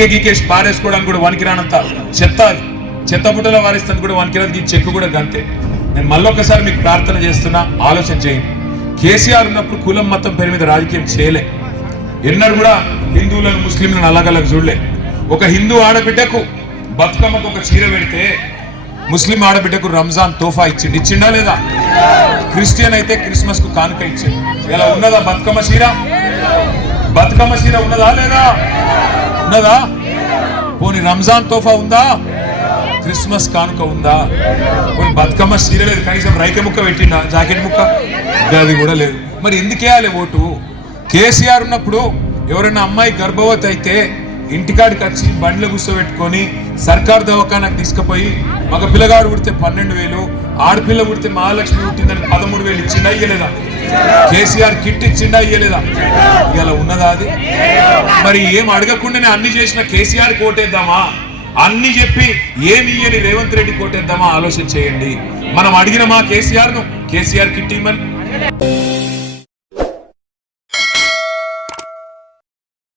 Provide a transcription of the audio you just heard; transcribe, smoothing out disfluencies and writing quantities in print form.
గీకేసి పారేసుకోవడానికి కూడా వనికిరానంత చెత్త, అది చెత్తబుట్టలో వారిస్తాను కూడా వనికిరానికి ఈ చెక్కు కూడా గంతే. నేను మళ్ళొకసారి మీకు ప్రార్థన చేస్తున్నా, ఆలోచన చేయండి. కేసీఆర్ ఉన్నప్పుడు కులం మతం పేరు మీద రాజకీయం చేయలే, ఎన్నడూ కూడా హిందువులను ముస్లింలను అలగలగ చూడలే. ఒక హిందూ ఆడబిడ్డకు బతుకమ్మకు ఒక చీర పెడితే ముస్లిం ఆడబిడ్డకు రంజాన్ తోఫా ఇచ్చిండా లేదా? క్రిస్టియన్ అయితే క్రిస్మస్ కు కానుక ఇచ్చింది. ఇలా ఉన్నదా బతుకమ్మ చీర? బతుకమ్మ చీర ఉన్నదా లేదా? ఉన్నదా? పోనీ రంజాన్ తోఫా ఉందా? క్రిస్మస్ కానుక ఉందా? పోనీ బతుకమ్మ చీర లేదు, కనీసం రైకె ముక్క పెట్టిండా? జాకెట్ ముక్క అది కూడా లేదు. మరి ఎందుకేయాలి ఓటు? కేసీఆర్ ఉన్నప్పుడు ఎవరైనా అమ్మాయి గర్భవతి అయితే ఇంటికాడికి వచ్చి బండ్లు కూర్చోబెట్టుకొని సర్కార్ దవాఖానాకు తీసుకుపోయి మగ పిల్లగాడు పుడితే 12,000, ఆడపిల్ల పుడితే మహాలక్ష్మి పుట్టిందని 13,000 ఇచ్చిండా ఇయ్యలేదా? కేసీఆర్ కిట్ ఇచ్చిండా ఇయ్యలేదా? ఇలా ఉన్నదా అది? మరి ఏం అడగకుండానే అన్ని చేసిన కేసీఆర్ కోటేద్దామా? అన్ని చెప్పి ఏమి ఇయ్యని రేవంత్ రెడ్డి కోటేద్దామా? ఆలోచన చేయండి. మనం అడిగిన మా కేసీఆర్ కిట్ ఇవ్వమని.